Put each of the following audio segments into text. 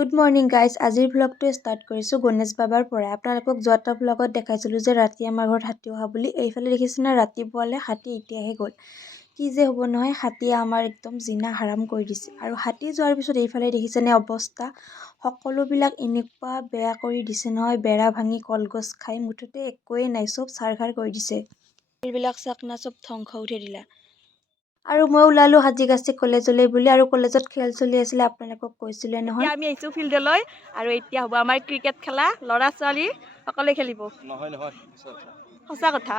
Good morning guys. আজিৰ ভ্লগটো start কৰিছোঁ গণেশ বাবাৰ পৰা। আপোনালোকক যোৱাটা ভ্লগত দেখাইছিলোঁ যে ৰাতি আমাৰ ঘৰত হাতী অহা বুলি। এইফালে দেখিছে না ৰাতিপুৱালে হাতী এতিয়াহে গ'ল। কি যে হ'ব নহয়, হাতীয়ে আমাৰ একদম জিনা হাৰাম কৰি দিছে। আৰু হাতী যোৱাৰ পিছত এইফালে দেখিছেনে অৱস্থা, সকলোবিলাক এনেকুৱা বেয়া কৰি দিছে নহয়, বেৰা ভাঙি কলগছ খাই মুঠতে একোৱেই নাই, চব চাৰখাৰ কৰি দিছে। এইবিলাক চাকনা চব ধ্বংস উঠাই দিলা। আৰু মই ওলালো হাজিগাছি কলেজলৈ বুলি, আৰু কলেজত খেল চলি আছিলে, আপোনালোকক কৈছিলে নহয়। আমি আহিছো ফিল্ডলৈ আৰু এতিয়া হ'ব আমাৰ ক্ৰিকেট খেলা। ল'ৰা ছোৱালী সকলোৱে খেলিব। সঁচা কথা।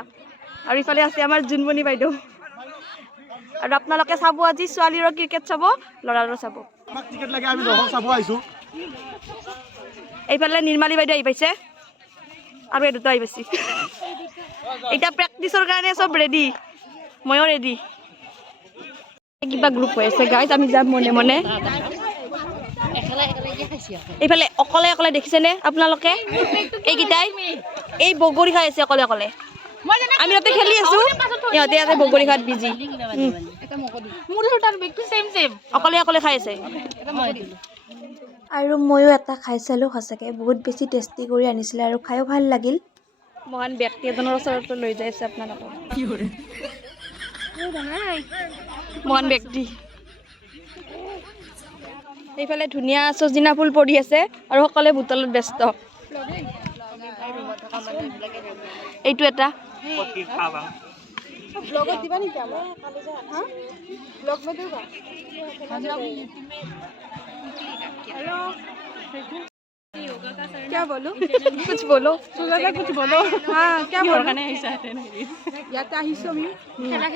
আৰু ইফালে আছে আমাৰ জোনমণি বাইদেউ। আৰু আপোনালোকে চাব আজি ছোৱালীৰো ক্ৰিকেট চাব, ল'ৰাৰো চাব। এইফালে নিৰ্মালী বাইদেউ আহি পাইছে আৰু এই দুটা আহি পাইছে। এতিয়া প্ৰেক্টিচৰ কাৰণে চব ৰেডি, ময়ো ৰেডি। কিবা গ্ৰুপ হৈ আছে গাইজ, আমি যাম মনে মনে। এইফালে অকলে অকলে দেখিছেনে আপোনালোকে? এইকেইটাই এই বগৰী খাই আছে অকলে অকলে। আমি ইয়াতে খেলি আছো, ইহঁতে ইয়াতে বগৰী খাত বিজি। অকলে অকলে খাই আছে। আৰু ময়ো এটা খাই চালোঁ, সঁচাকৈ বহুত বেছি টেষ্টি কৰি আনিছিলে আৰু খায়ো ভাল লাগিল। মহান ব্যক্তি এজনৰ ওচৰত লৈ যাই আছে আপোনালোকক। মহান ব্যক্তি। এইফালে ধুনীয়া চজিনা ফুল পৰি আছে আৰু সকলোৱে বুটলত ব্যস্ত। এইটো এটা क्या बोलो कुछ बोलो कुछ बोलो हाँ क्या बोलने ইয়াতে আহিছোঁ আমি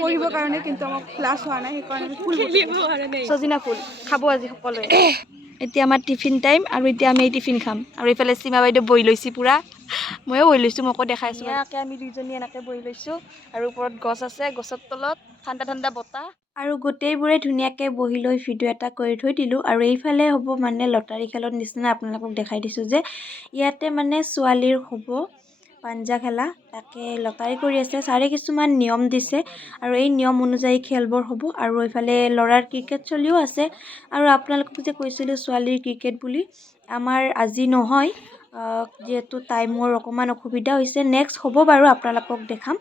পঢ়িবৰ কাৰণে, কিন্তু আমাৰ ক্লাছ হোৱা নাই, সেইকাৰণে চজিনা ফুল খাব আজি সকলোৱে। এতিয়া আমাৰ টিফিন টাইম আৰু এতিয়া আমি এই টিফিন খাম। আৰু এইফালে সীমা বাইদেউ বহি লৈছি পুৰা, ময়ো বহি লৈছোঁ, মোকো দেখাইছোঁ। এনেকৈ আমি দুইজনী এনেকৈ বহি লৈছোঁ আৰু ওপৰত গছ আছে, গছৰ তলত ঠাণ্ডা ঠাণ্ডা বতাহ। আৰু গোটেইবোৰে ধুনীয়াকৈ বহি লৈ ভিডিঅ' এটা কৰি থৈ দিলোঁ। আৰু এইফালে হ'ব মানে লটাৰী খেলৰ নিচিনা, আপোনালোকক দেখাই দিছোঁ যে ইয়াতে মানে ছোৱালীৰ হ'ব পাঞ্জা খেলা, তাকে লটাৰী কৰি আছে। ছাৰে কিছুমান নিয়ম দিছে আৰু এই নিয়ম অনুযায়ী খেলবোৰ হ'ব। আৰু এইফালে ল'ৰাৰ ক্ৰিকেট চলিও আছে। আৰু আপোনালোকক যে কৈছিলোঁ ছোৱালীৰ ক্ৰিকেট বুলি, আমাৰ আজি নহয়, যিহেতু টাইমৰ অকণমান অসুবিধা হৈছে, নেক্সট হ'ব বাৰু, আপোনালোকক দেখাম।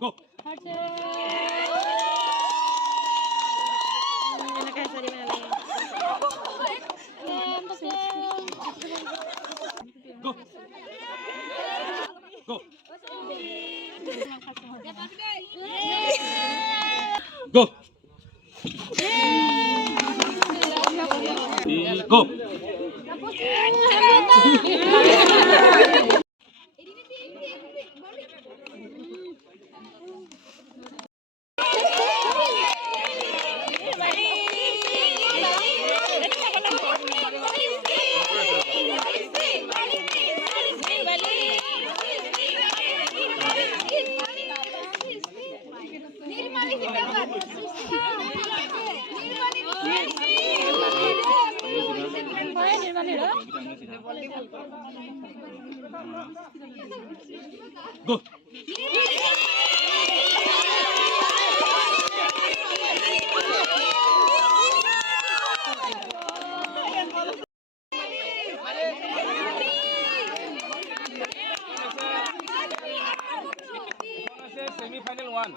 Go. Go. Go. Semi-final one.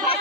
Go.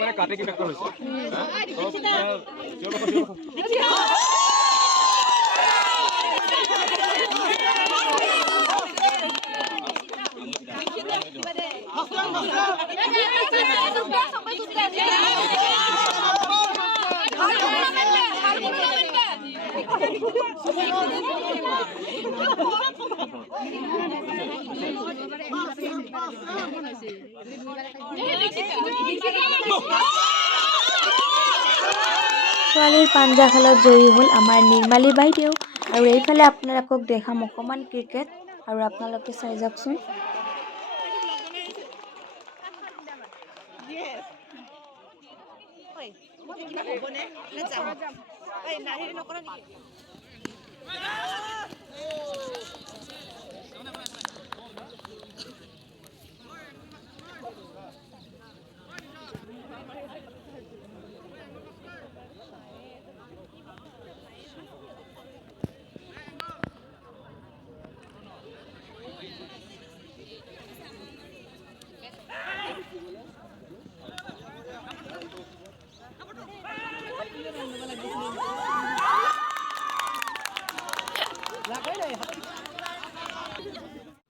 মানে কাটে কি ফেক্টৰ হৈছে ছোৱালীৰ পাঞ্জা খেলত জয়ী হ'ল আমাৰ নিৰ্মালী বাইদেউ। আৰু এইফালে আপোনালোকক দেখাম অকণমান ক্ৰিকেট, আৰু আপোনালোকে চাই যাওকচোন।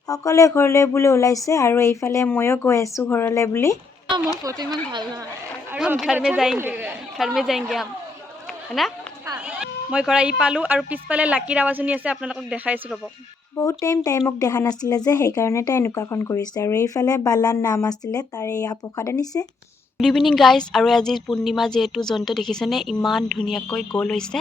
সকলোৱে ঘৰলৈ বুলি ওলাইছে, আৰু এইফালে ময়ো গৈ আছোঁ ঘৰলৈ বুলি। মোৰ ফটো ইমান ভাল নহয় আৰু ঘৰ মে যায়েংগে हम है ना মই ঘৰ আহি পালোঁ আৰু পিছফালে লাকিৰ আৱাজনী আছে, আপোনালোকক দেখাইছোঁ ৰ'ব। বহুত টাইম মোক দেখা নাছিলে যে, সেইকাৰণে তাই এনেকুৱাখন কৰিছে। আৰু এইফালে বালাৰ নাম আছিলে, তাৰে এয়া প্ৰসাদ আনিছে। Good evening guys. আৰু আজি পূৰ্ণিমা যিহেতু জন্তু দেখিছেনে ইমান ধুনীয়াকৈ গ'ল হৈছে।